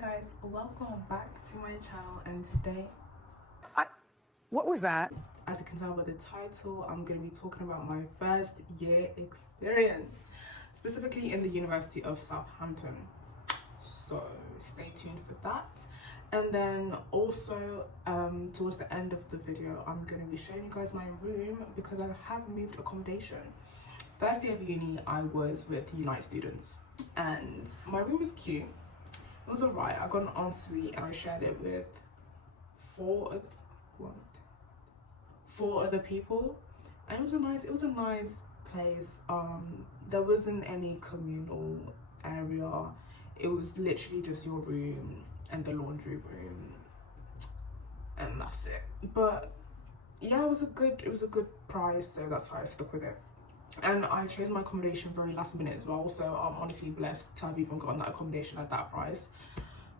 guys, welcome back to my channel, and today, What was that? as you can tell by the title, I'm going to be talking about my first year experience, specifically in the University of Southampton. So stay tuned for that. And then also towards the end of the video, I'm going to be showing you guys my room because I have moved accommodation. First year of uni, I was with Unite students, and my room was cute. It was alright. I got an ensuite and I shared it with four other people, and it was a nice place. There wasn't any communal area. It was literally just your room and the laundry room, and that's it. But yeah, it was a good price, so that's why I stuck with it. And I chose my accommodation very last minute as well, so I'm honestly blessed to have even gotten that accommodation at that price.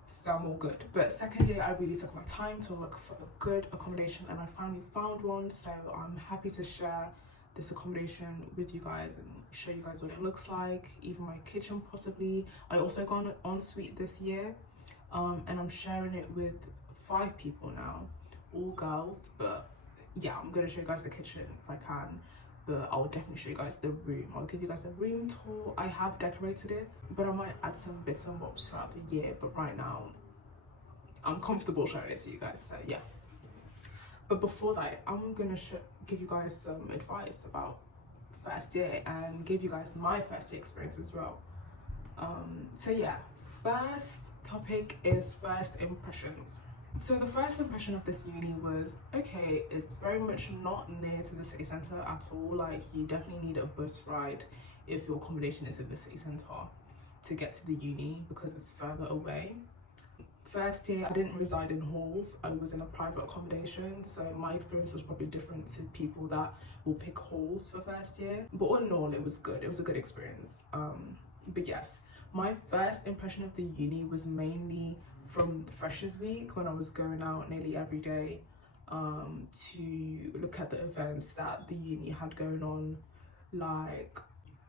So I'm all good. But second year, I really took my time to look for a good accommodation, and I finally found one. So I'm happy to share this accommodation with you guys and show you guys what it looks like, even my kitchen possibly. I also got an ensuite this year, and I'm sharing it with 5 people now, all girls. But yeah, I'm gonna show you guys the kitchen if I can. But I'll definitely show you guys the room. I'll give you guys a room tour. I have decorated it, but I might add some bits and bobs throughout the year. But right now, I'm comfortable showing it to you guys, so yeah. But before that, I'm gonna give you guys some advice about first year and give you guys my first year experience as well. So yeah, first topic is first impressions. So the first impression of this uni was, okay, it's very much not near to the city centre at all. Like, you definitely need a bus ride if your accommodation is in the city centre to get to the uni because it's further away. First year, I didn't reside in halls. I was in a private accommodation, so my experience was probably different to people that will pick halls for first year. But all in all, it was good. It was a good experience. But yes, my first impression of the uni was mainly from Freshers Week, when I was going out nearly every day to look at the events that the uni had going on. Like,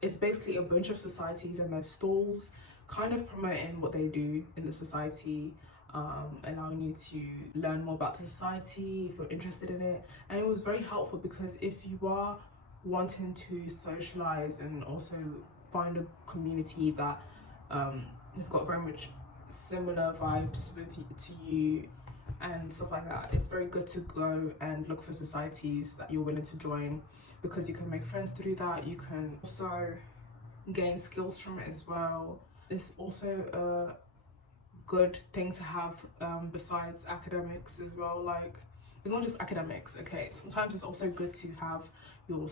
it's basically a bunch of societies and their stalls kind of promoting what they do in the society, allowing you to learn more about the society if you're interested in it. And it was very helpful because if you are wanting to socialize and also find a community that has got very much similar vibes to you and stuff like that, it's very good to go and look for societies that you're willing to join, because you can make friends to do that. You can also gain skills from it as well. It's also a good thing to have besides academics as well. Like, it's not just academics, okay? Sometimes it's also good to have your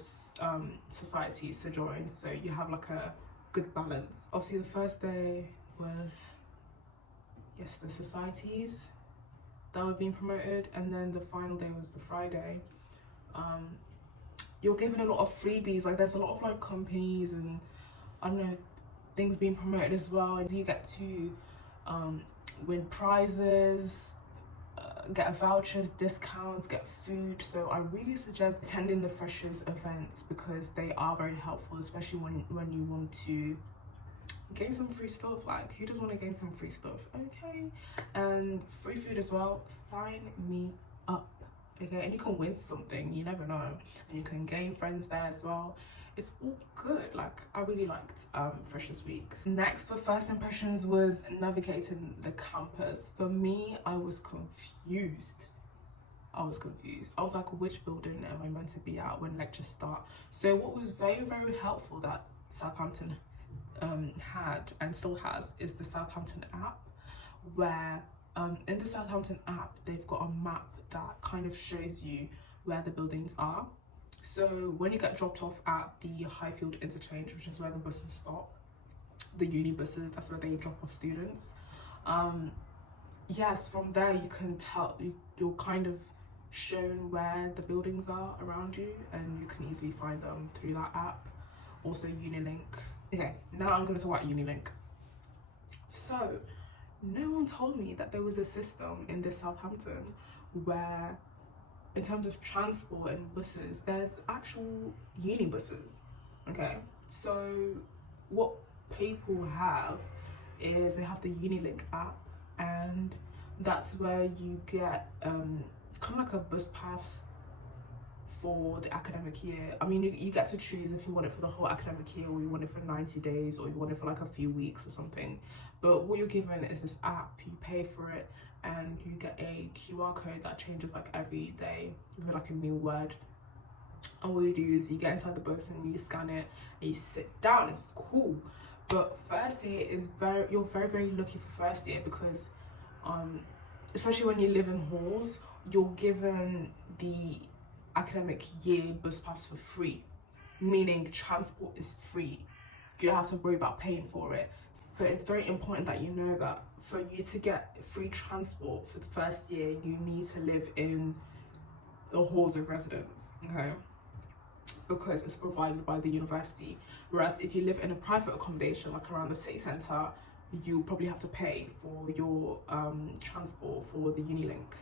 societies to join, so you have like a good balance. Obviously, the first day was, yes, the societies that were being promoted, and then the final day was the Friday. You're given a lot of freebies. Like, there's a lot of like companies and I don't know, things being promoted as well, and you get to win prizes, get vouchers, discounts, get food. So I really suggest attending the freshers events because they are very helpful, especially when you want to gain some free stuff. Like, who doesn't want to gain some free stuff? Okay. And free food as well. Sign me up. Okay, and you can win something, you never know, and you can gain friends there as well. It's all good. Like, I really liked Freshers Week. Next for first impressions was navigating the campus. For me, I was confused. I was like, which building am I meant to be at when lectures start? So what was very, very helpful that Southampton had and still has is the Southampton app, where in the Southampton app they've got a map that kind of shows you where the buildings are. So when you get dropped off at the Highfield interchange, which is where the buses stop, the uni buses, that's where they drop off students, yes, from there you can tell, you're kind of shown where the buildings are around you, and you can easily find them through that app. Also Unilink. Okay, now I'm going to talk about Unilink. So no one told me that there was a system in this Southampton where, in terms of transport and buses, there's actual uni buses. Okay, so what people have is they have the Unilink app, and that's where you get kind of like a bus pass for the academic year. I mean, you get to choose if you want it for the whole academic year, or you want it for 90 days, or you want it for like a few weeks or something. But what you're given is this app, you pay for it, and you get a QR code that changes like every day with like a new word. And what you do is you get inside the bus and you scan it and you sit down. It's cool. But first year is you're very lucky for first year, because especially when you live in halls, you're given the academic year bus pass for free, meaning transport is free. You don't have to worry about paying for it. But it's very important that you know that for you to get free transport for the first year, you need to live in the halls of residence, okay? Because it's provided by the university. Whereas if you live in a private accommodation, like around the city centre, you probably have to pay for your transport for the Unilink,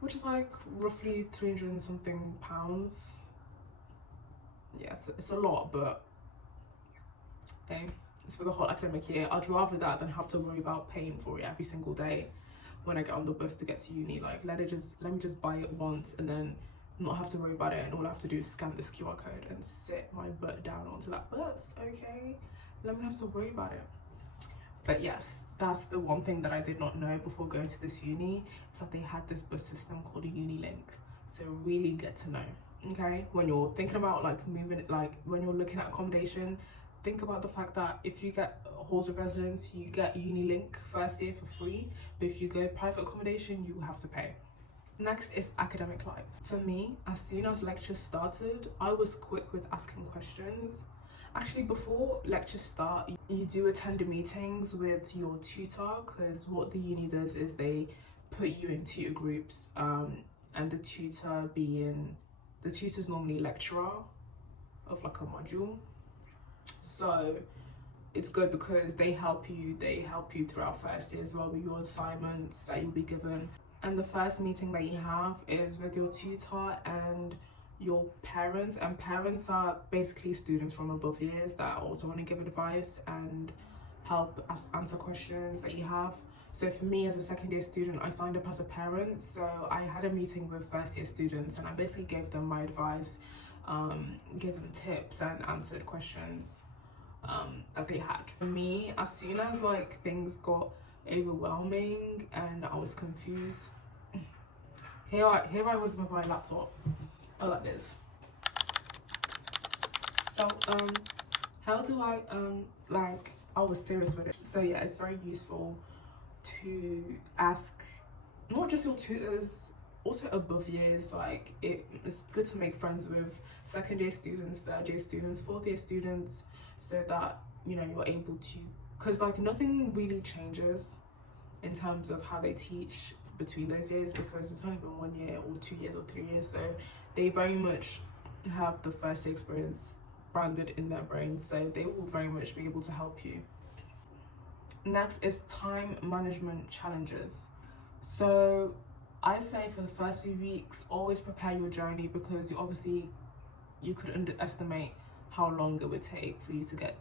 which is like roughly 300 and something pounds. Yeah, it's a lot, but hey, it's for the whole academic year. I'd rather that than have to worry about paying for it every single day when I get on the bus to get to uni. Like, let me just buy it once and then not have to worry about it, and all I have to do is scan this QR code and sit my butt down onto that bus. Okay, let me have to worry about it. But yes, that's the one thing that I did not know before going to this uni, is that they had this bus system called a Unilink. So really get to know, okay? When you're thinking about like moving, like when you're looking at accommodation, think about the fact that if you get halls of residence, you get Unilink first year for free. But if you go private accommodation, you have to pay. Next is academic life. For me, as soon as lectures started, I was quick with asking questions. Actually, before lectures start, you do attend the meetings with your tutor, because what the uni does is they put you in tutor groups, and the tutor's normally a lecturer of like a module. So it's good because they help you throughout first year as well with your assignments that you'll be given. And the first meeting that you have is with your tutor and your parents, and parents are basically students from above years that also want to give advice and help us answer questions that you have. So for me as a second year student, I signed up as a parent, so I had a meeting with first year students and I basically gave them my advice, gave them tips and answered questions that they had. For me, as soon as like things got overwhelming and I was confused, here I was with my laptop. I like this. So how do I like, I was serious with it. So yeah, it's very useful to ask not just your tutors, also above years. Like it's good to make friends with second year students, third year students, fourth year students, so that you know you're able to, because like nothing really changes in terms of how they teach between those years, because it's only been 1 year or 2 years or 3 years, so they very much have the first experience branded in their brains, so they will very much be able to help you. Next is time management challenges. So I say for the first few weeks, always prepare your journey, because you could underestimate how long it would take for you to get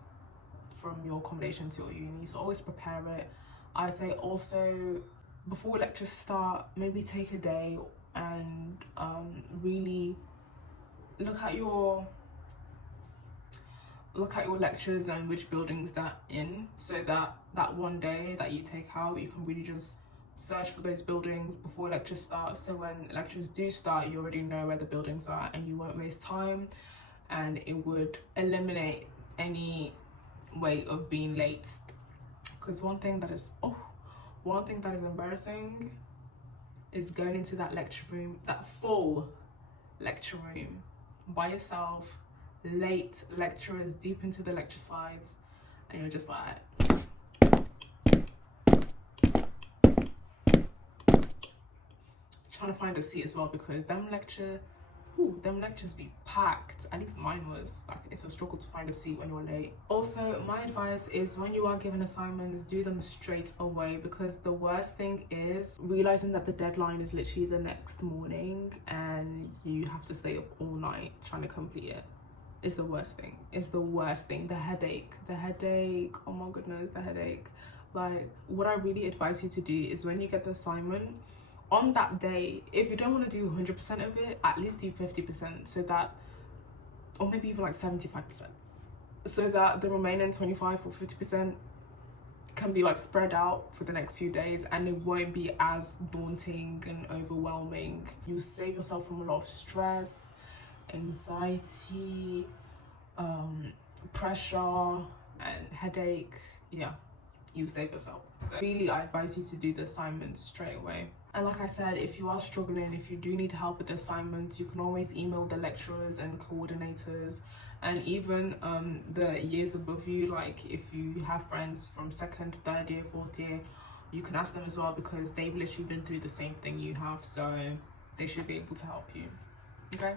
from your accommodation to your uni, so always prepare it. I say also before lectures start, maybe take a day and really look at your lectures and which buildings they're in, so that one day that you take out, you can really just search for those buildings before lectures start, so when lectures do start, you already know where the buildings are and you won't waste time, and it would eliminate any way of being late. Because one thing that is embarrassing is going into that lecture room, that full lecture room by yourself, late, lecturers deep into the lecture slides, and you're just like trying to find a seat as well, because them lectures be packed. At least mine was. Like, it's a struggle to find a seat when you're late. Also, my advice is when you are given assignments, do them straight away, because the worst thing is realizing that the deadline is literally the next morning and you have to stay up all night trying to complete it. It's the worst thing. It's the worst thing. The headache, oh my goodness, the headache. Like, what I really advise you to do is when you get the assignment, on that day, if you don't want to do 100% of it, at least do 50%, so that, or maybe even like 75%, so that the remaining 25 or 50% can be like spread out for the next few days, and it won't be as daunting and overwhelming. You save yourself from a lot of stress, anxiety, pressure and headache. Yeah, you save yourself. So really, I advise you to do the assignments straight away. And like I said, if you are struggling, if you do need help with the assignments, you can always email the lecturers and coordinators, and even the years above you. Like if you have friends from 2nd, 3rd year, 4th year, you can ask them as well, because they've literally been through the same thing you have, so they should be able to help you. Okay,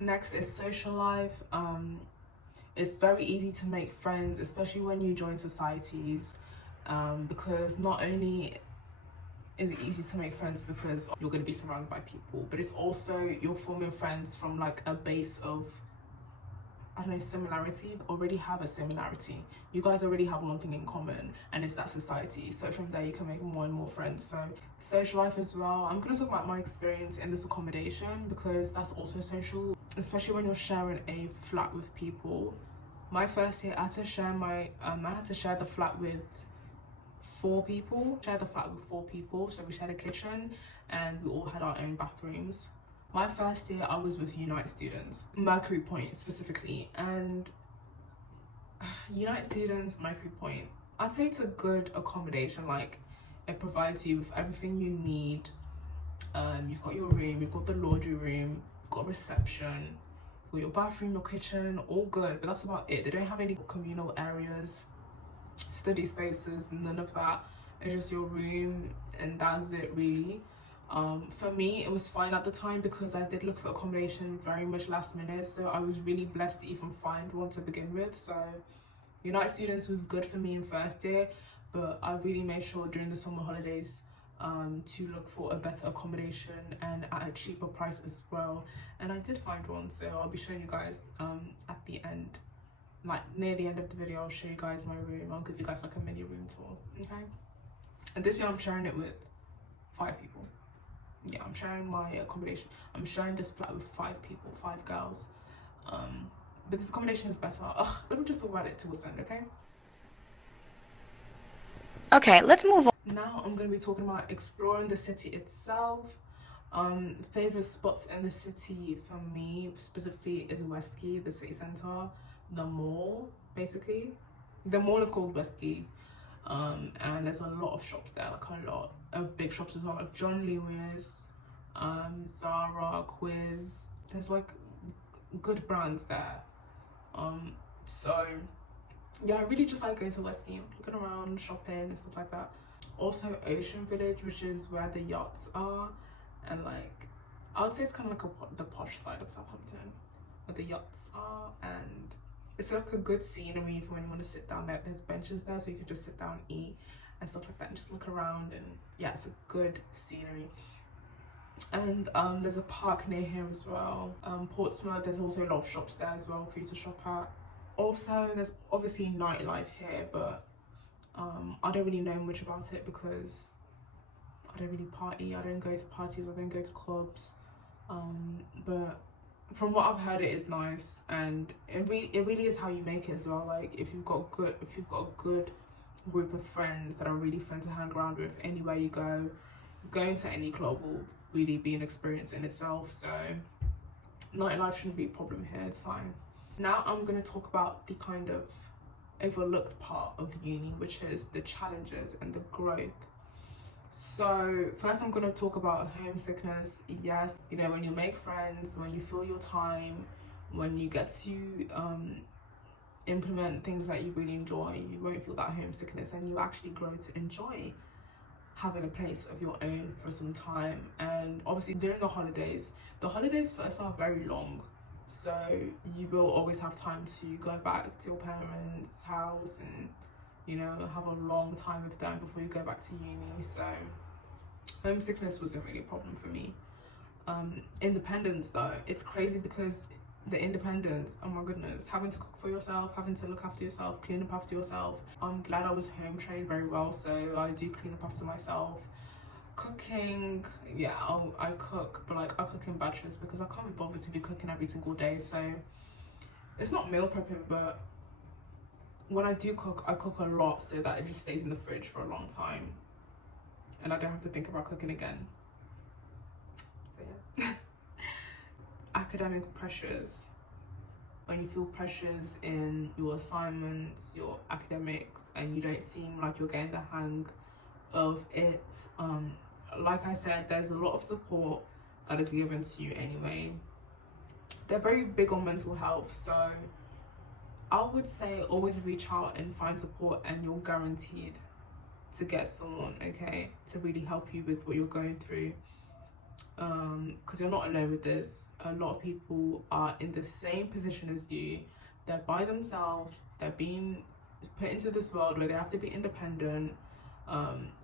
next is social life. It's very easy to make friends, especially when you join societies, because not only is it easy to make friends because you're going to be surrounded by people, but it's also you're forming friends from like a base of, I don't know, similarity. Already have a similarity. You guys already have one thing in common, and it's that society. So from there you can make more and more friends. So social life as well. I'm going to talk about my experience in this accommodation, because that's also social, especially when you're sharing a flat with people. My first year I had to share the flat with 4 people. So we shared a kitchen and we all had our own bathrooms. My first year I was with Unite students, Mercury Point specifically, and Unite students, Mercury Point, I'd say it's a good accommodation. Like, it provides you with everything you need. You've got your room, you've got the laundry room, you've got reception, you've got your bathroom, your kitchen, all good, but that's about it. They don't have any communal areas, study spaces, none of that. It's just your room, and that's it really. For me, it was fine at the time, because I did look for accommodation very much last minute, so I was really blessed to even find one to begin with. So United Students was good for me in first year, but I really made sure during the summer holidays to look for a better accommodation and at a cheaper price as well, and I did find one. So I'll be showing you guys at the end, like near the end of the video. I'll show you guys my room. I'll give you guys like a mini room tour. Okay, and this year I'm sharing it with 5 people. Yeah, I'm sharing my accommodation. I'm sharing this flat with 5 people, 5 girls. But this accommodation is better. Let me just talk about it towards the end, okay? Okay, let's move on. Now I'm going to be talking about exploring the city itself. Favorite spots in the city for me specifically is Westquay, the city centre, the mall, basically. The mall is called Westquay. And there's a lot of shops there, like a lot of big shops as well, like John Lewis, Zara, Quiz. There's like good brands there. So yeah, I really just like going to Westquay, looking around, shopping and stuff like that. Also Ocean Village, which is where the yachts are, and like I would say it's kind of like the posh side of Southampton, where the yachts are, and it's like a good scenery for when you want to sit down there. There's benches there, so you can just sit down, eat and stuff like that, and just look around, and yeah, it's a good scenery. And there's a park near here as well. Portsmouth, there's also a lot of shops there as well for you to shop at. Also, there's obviously nightlife here, but I don't really know much about it because I don't really party. I don't go to parties, I don't go to clubs. But from what I've heard, it is nice, and it really is how you make it as well. Like if you've got a good group of friends that are really fun to hang around with, anywhere you go, going to any club will really be an experience in itself. So nightlife shouldn't be a problem here, it's fine. Now I'm going to talk about the kind of overlooked part of uni, which is the challenges and the growth. So first I'm going to talk about homesickness. Yes, you know, when you make friends, when you fill your time, when you get to implement things that you really enjoy, you won't feel that homesickness, and you actually grow to enjoy having a place of your own for some time. And obviously during the holidays for us are very long, so you will always have time to go back to your parents' house and, you know, have a long time with them before you go back to uni. So homesickness wasn't really a problem for me. Independence though, it's crazy because the independence, oh my goodness, having to cook for yourself, having to look after yourself, clean up after yourself. I'm glad I was home trained very well, so I do clean up after myself. Cooking, yeah, I cook, but like I cook in batches because I can't be bothered to be cooking every single day. So it's not meal prepping, but when I do cook, I cook a lot so that it just stays in the fridge for a long time and I don't have to think about cooking again. So yeah. Academic pressures. When you feel pressures in your assignments, your academics, and you don't seem like you're getting the hang of it, like I said, there's a lot of support that is given to you anyway. They're very big on mental health, so I would say always reach out and find support, and you're guaranteed to get someone, okay, to really help you with what you're going through, because you're not alone with this. A lot of people are in the same position as you. They're by themselves, they're being put into this world where they have to be independent.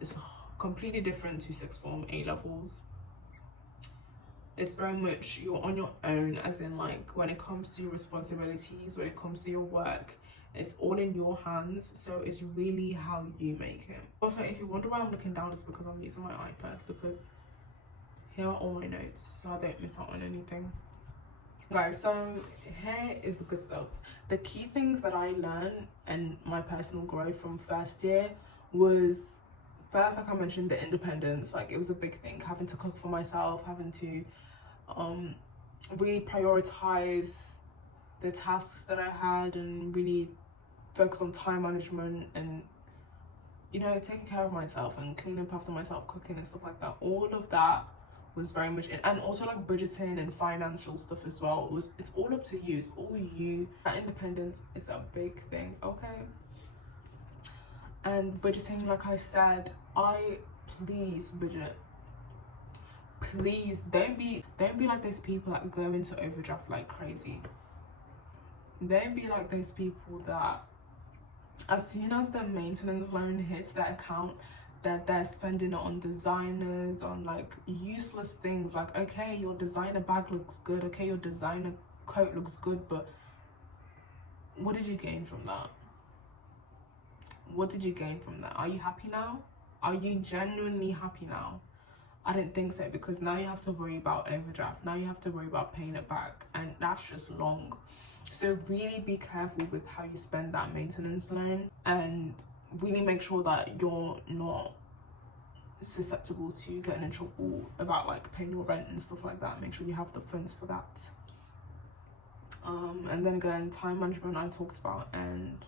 It's completely different to sixth form, A levels. It's very much you're on your own, as in like when it comes to your responsibilities, when it comes to your work, it's all in your hands. So it's really how you make it. Also, if you wonder why I'm looking down, it's because I'm using my iPad, because here are all my notes so I don't miss out on anything. Guys, so here is the good stuff. The key things that I learned and my personal growth from first year was, first, like I mentioned, the independence. Like, it was a big thing, having to cook for myself, having to really prioritize the tasks that I had and really focus on time management and, you know, taking care of myself and cleaning up after myself, cooking and stuff like that. All of that was very much in, and also like budgeting and financial stuff as well. It's all up to you, it's all you. That independence is a big thing, okay? And budgeting, like I said, please budget. Please don't be like those people that go into overdraft like crazy. Don't be like those people that as soon as their maintenance loan hits their account, that they're spending it on designers, on like useless things. Like, okay, your designer bag looks good, okay, your designer coat looks good, but what did you gain from that? What did you gain from that? Are you happy now? Are you genuinely happy now? I didn't think so, because now you have to worry about overdraft. Now you have to worry about paying it back, and that's just long. So really be careful with how you spend that maintenance loan, and really make sure that you're not susceptible to getting in trouble about like paying your rent and stuff like that. Make sure you have the funds for that. And then again, time management I talked about, and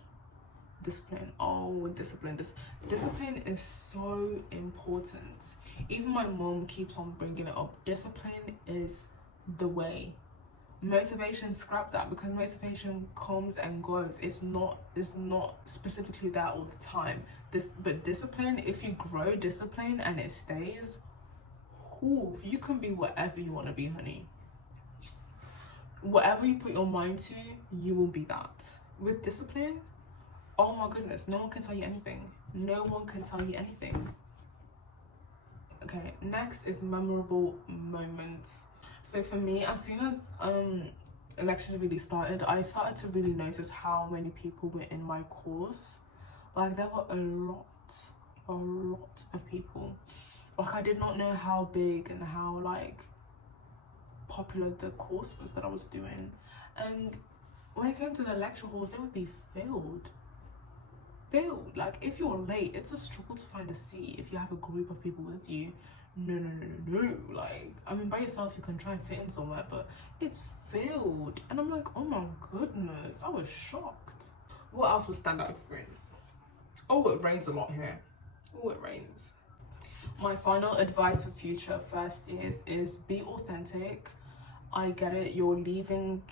discipline. Discipline is so important. Even my mom keeps on bringing it up. Discipline is the way. Motivation, scrap that, because motivation comes and goes. It's not specifically there all the time. But discipline, if you grow discipline and it stays, you can be whatever you want to be, honey. Whatever you put your mind to, you will be that. With discipline, oh my goodness, no one can tell you anything. No one can tell you anything. Okay, next is memorable moments. So for me, as soon as elections really started, I started to really notice how many people were in my course. Like, there were a lot of people. Like, I did not know how big and how like popular the course was that I was doing. And when it came to the lecture halls, they would be filled. Like, if you're late, it's a struggle to find a seat if you have a group of people with you. No. Like, I mean, by yourself you can try and fit in somewhere, but it's filled. And I'm like, oh my goodness, I was shocked. What else was standout experience? Oh, it rains a lot here. Oh, it rains. My final advice for future first years is be authentic. I get it, you're leaving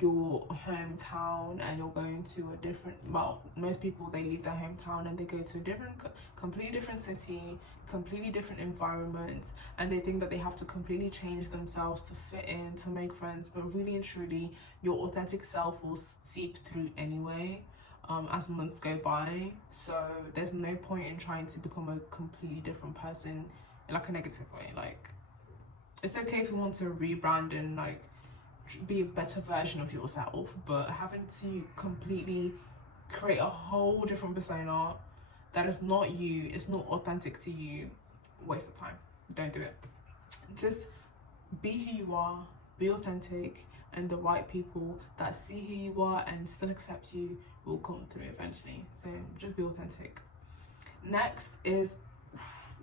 your hometown and you're going to a different, well, most people, they leave their hometown and they go to a completely different city, completely different environment, and they think that they have to completely change themselves to fit in, to make friends. But really and truly, your authentic self will seep through anyway as months go by. So there's no point in trying to become a completely different person in like a negative way. Like, it's okay if you want to rebrand and like be a better version of yourself, but having to completely create a whole different persona that is not you, it's not authentic to you, waste of time. Don't do it. Just be who you are, be authentic, and the right people that see who you are and still accept you will come through eventually. So just be authentic. Next is,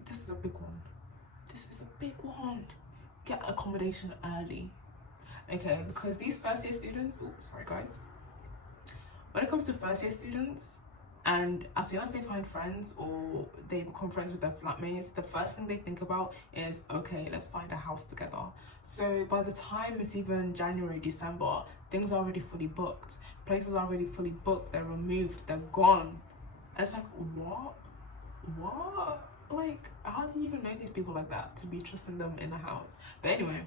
this is a big one. This is a big one. Get accommodation early. Okay, because these first year students, sorry guys. When it comes to first year students, and as soon as they find friends or they become friends with their flatmates, the first thing they think about is, okay, let's find a house together. So by the time it's even January, December, things are already fully booked. Places are already fully booked, they're removed, they're gone. And it's like, what? Like, how do you even know these people like that to be trusting them in a house? But anyway,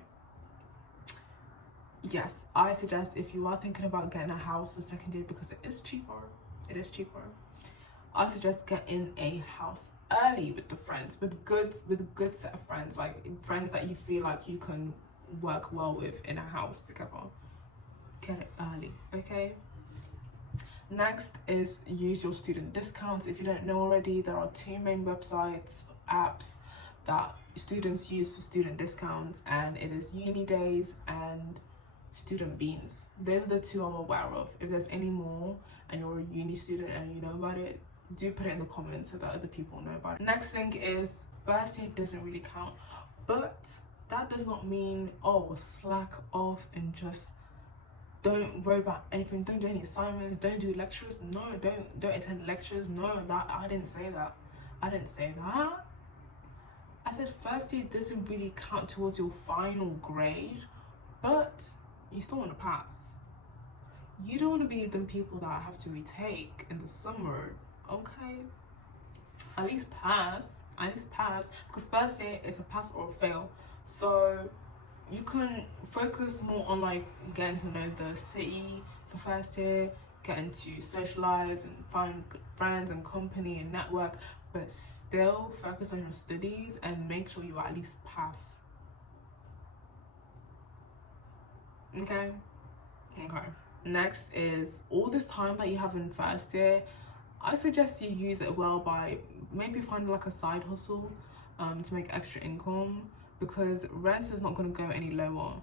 yes, I suggest if you are thinking about getting a house for second year, because it is cheaper, I suggest getting a house early with the friends, with a good set of friends, like friends that you feel like you can work well with in a house together. Get it early, okay? Next is use your student discounts. If you don't know already, there are two main websites, apps that students use for student discounts, and it is Uni Days and Student Beans. Those are the two I'm aware of. If there's any more and you're a uni student and you know about it, do put it in the comments so that other people know about it. Next thing is, first year doesn't really count, but that does not mean, oh, slack off and just don't worry about anything. Don't do any assignments, don't do lectures. No, don't attend lectures. No, that I didn't say that. I said first year doesn't really count towards your final grade, but you still want to pass. You don't want to be the people that have to retake in the summer, okay? At least pass, because first year is a pass or a fail. So you can focus more on like getting to know the city for first year, getting to socialize and find good friends and company and network, but still focus on your studies and make sure you at least pass. Okay. Next is, all this time that you have in first year, I suggest you use it well by maybe finding like a side hustle to make extra income, because rent is not going to go any lower.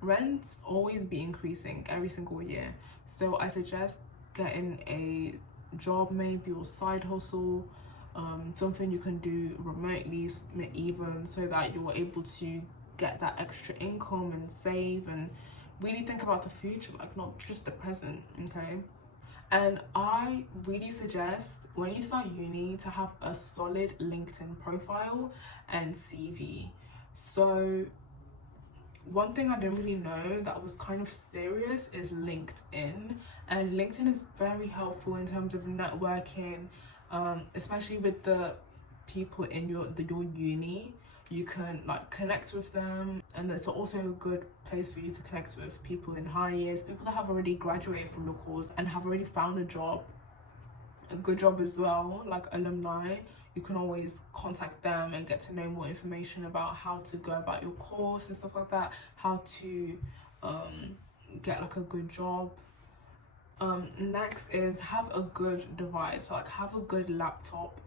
Rents always be increasing every single year, so I suggest getting a job, maybe, or side hustle, something you can do remotely even, so that you're able to get that extra income and save and really think about the future, like not just the present, okay? And I really suggest when you start uni to have a solid LinkedIn profile and CV. So one thing I didn't really know that was kind of serious is LinkedIn, and LinkedIn is very helpful in terms of networking, especially with the people in your uni. You can like connect with them, and it's also a good place for you to connect with people in high years, people that have already graduated from the course and have already found a good job as well, like alumni. You can always contact them and get to know more information about how to go about your course and stuff like that, how to get like a good job. Next is have a good device, like have a good laptop,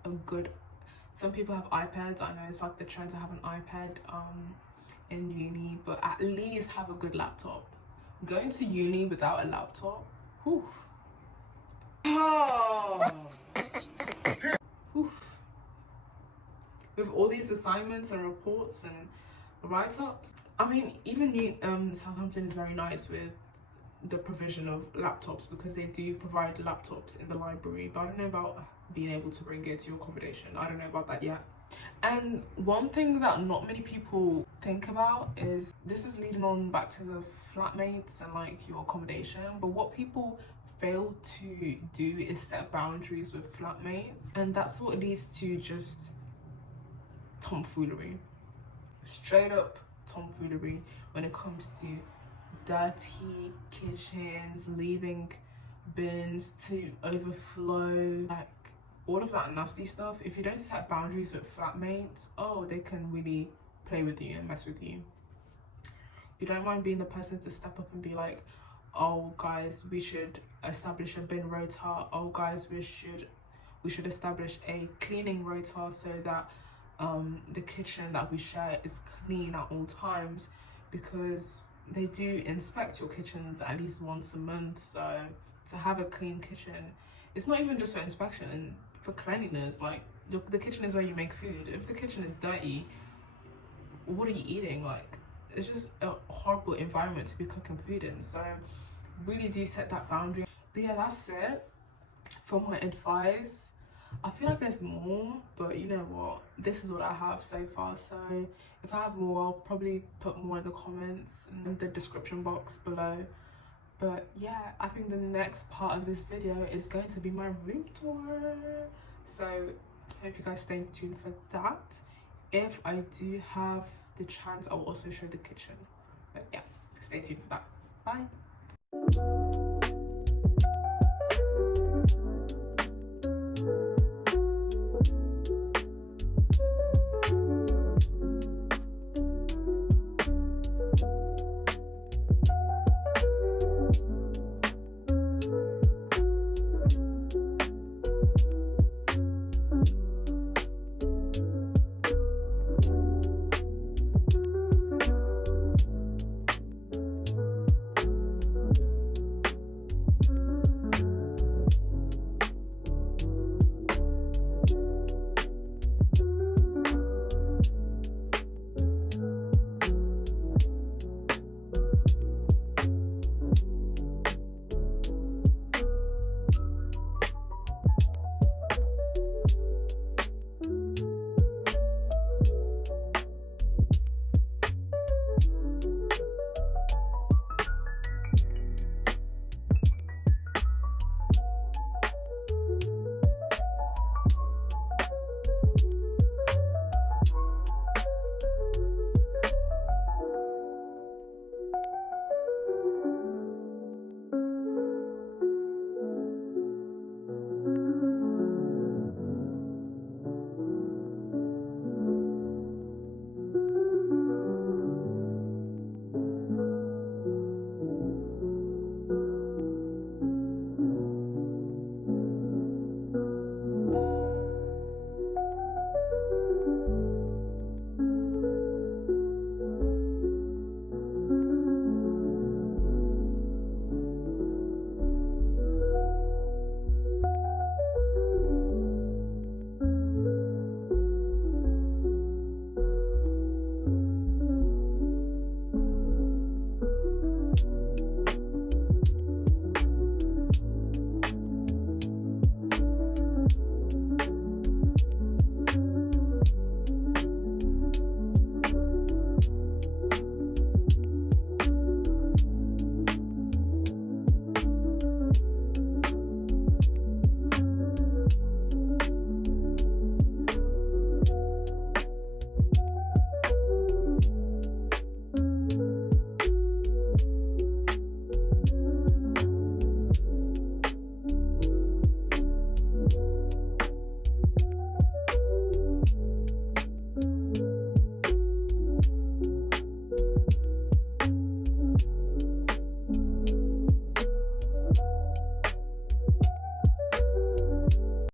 some people have iPads. I know it's like the trend to have an iPad in uni, but at least have a good laptop. Going to uni without a laptop, whew. With all these assignments and reports and write-ups. I mean, even Southampton is very nice with the provision of laptops, because they do provide laptops in the library, but I don't know about being able to bring it to your accommodation. I don't know about that yet. And one thing that not many people think about is, this is leading on back to the flatmates and like your accommodation, but what people fail to do is set boundaries with flatmates, and that's what leads to just tomfoolery, straight up tomfoolery when it comes to dirty kitchens, leaving bins to overflow, like all of that nasty stuff. If you don't set boundaries with flatmates, oh, they can really play with you and mess with you. you don't mind being the person to step up and be like, oh guys, we should establish a bin rota, oh guys, we should establish a cleaning rota so that the kitchen that we share is clean at all times, because they do inspect your kitchens at least once a month. So to have a clean kitchen, it's not even just for inspection and for cleanliness. Like the kitchen is where you make food. If the kitchen is dirty, what are you eating? Like, it's just a horrible environment to be cooking food in. So really do set that boundary. But yeah, that's it for my advice. I feel like there's more, but you know what, this is what I have so far. So if I have more, I'll probably put more in the comments and in the description box below. But yeah, I think the next part of this video is going to be my room tour. So I hope you guys stay tuned for that. If I do have the chance, I'll also show the kitchen. But yeah, stay tuned for that. Bye.